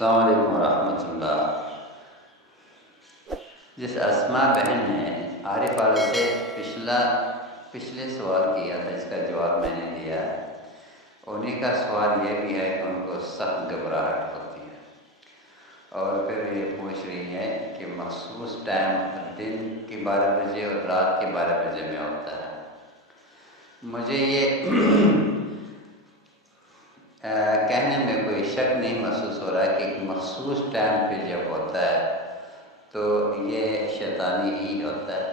السلام علیکم ورحمۃ اللہ۔ جس اسما بہن نے عارف والا سے پچھلے سوال کیا تھا، اس کا جواب میں نے دیا ہے۔ انہیں کا سوال یہ بھی ہے کہ ان کو سخت گھبراہٹ ہوتی ہے، اور پھر یہ پوچھ رہی ہیں کہ مخصوص ٹائم دن کے 12 بجے اور رات کے 12 بجے میں ہوتا ہے۔ مجھے یہ کہنے میں کوئی شک نہیں محسوس ہو رہا کہ ایک مخصوص ٹائم پہ جب ہوتا ہے تو یہ شیطانی ہی ہوتا ہے۔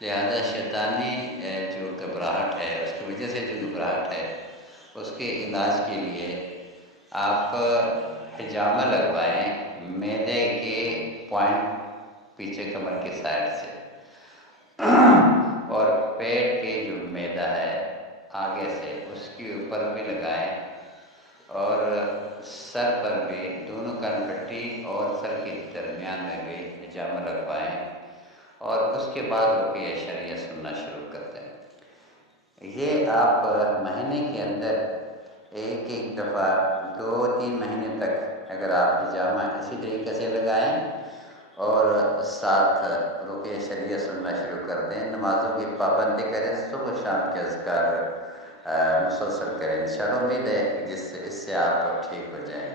لہذا شیطانی جو گھبراہٹ ہے، اس کی وجہ سے جو گھبراہٹ ہے، اس کے علاج کے لیے آپ حجامہ لگوائیں معدے کے پوائنٹ پیچھے کمر کے سائڈ سے، اور پیٹ کے جو معدہ ہے آگے سے اس کے اوپر بھی لگائیں، اور سر پر بھی، دونوں کان پٹی اور سر کے درمیان میں بھی حجامہ لگوائیں، اور اس کے بعد رقیہ شرعیہ سننا شروع کرتے ہیں۔ یہ آپ مہینے کے اندر ایک دفعہ 2-3 مہینے تک اگر آپ حجامہ اسی طریقے سے لگائیں اور ساتھ رقیہ شرعیہ سننا شروع کر دیں، نمازوں کی پابندی کریں، صبح شام کے اذکار مسلسل کریں، انشاءاللہ امید ہے کہ اس سے آپ ٹھیک ہو جائیں۔